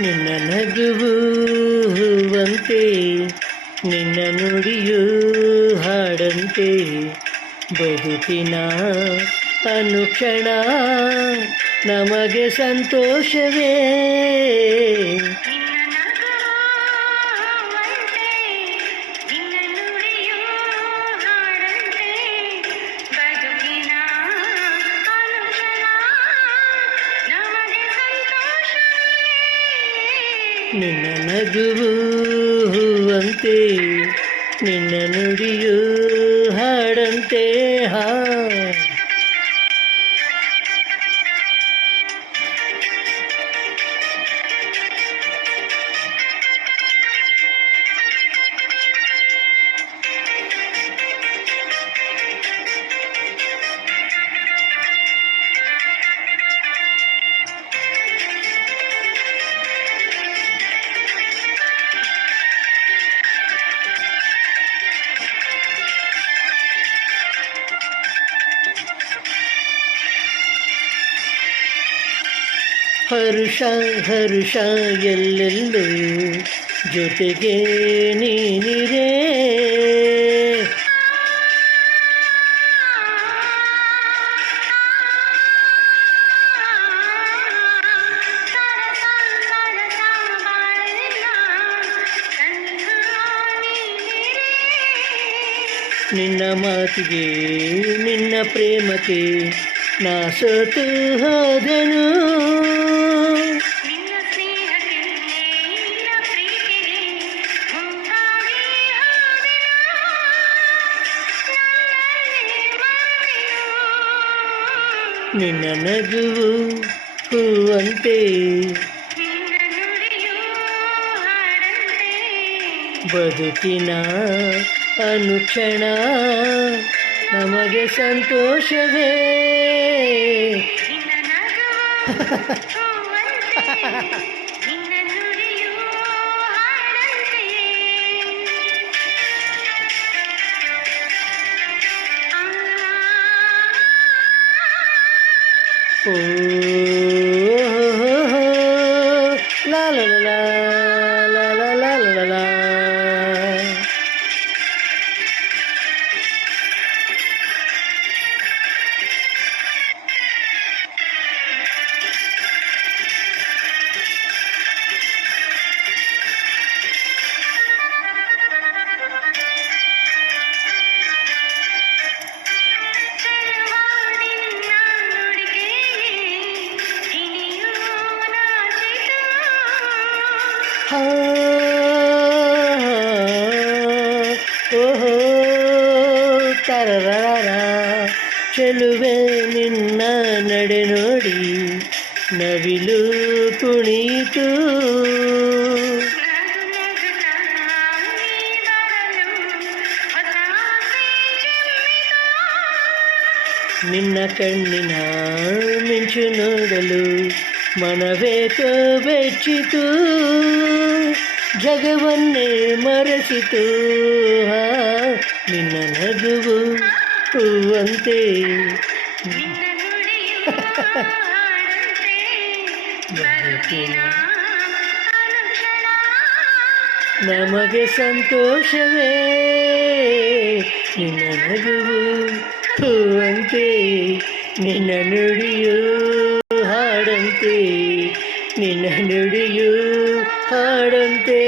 ನಿನ್ನ ನಗುವು ಹೂವಂತೆ, ನಿನ್ನ ನುಡಿಯು ಹಾಡಂತೆ, ಬದುಕಿನ ಅನುಕ್ಷಣ ನಮಗೆ ಸಂತೋಷವೇ. ನಿನ್ನ ನಗುವು ಹೂವಂತೆ, ನಿನ್ನ ನುಡಿಯು ಹಾಡಂತೆ. ಹರುಷ ಹರುಷ ಎಲ್ಲೆಲ್ಲೂ ಜೊತೆಗೆ ನೀನಿರೇ. ನಿನ್ನ ಮಾತಿಗೆ ನಿನ್ನ ಪ್ರೇಮಕ್ಕೆ ನಾ ಸೋತು ಹೋದೆನು. ನಿನ್ನ ನಗುವು ಹೂವಂತೆ, ಬದುಕಿನ ಅನುಕ್ಷಣ ನಮಗೆ ಸಂತೋಷವೇ. ಓ ಲಾ ಲಾ ಲಾ ಲಾ ಲಾ ಲಾ ಲಾ ಲಾ. ಓಹೋ ತರರ ಚೆಲುವೆ ನಿನ್ನ ನಡೆ ನೋಡಿ ನವಿಲು ಕುಣಿತು. ನಿನ್ನ ಕಣ್ಣಿನ ಮಿಂಚು ನೋಡಲು ಮನವೇಕೋ ಬೆಚ್ಚಿತು, ಜಗವನ್ನೇ ಮರೆಸಿತು. ನಿನ್ನ ನಗುವು ಹೂವಂತೆ, ನಮಗೆ ಸಂತೋಷವೇ. ನಿನ್ನ ನಗುವು ಹೂವಂತೆ, ನಿನ್ನ ನುಡಿಯು ಹಾಡಂತೆ, ನಿನ್ನ ನುಡಿಯು ಹಾಡಂತೆ.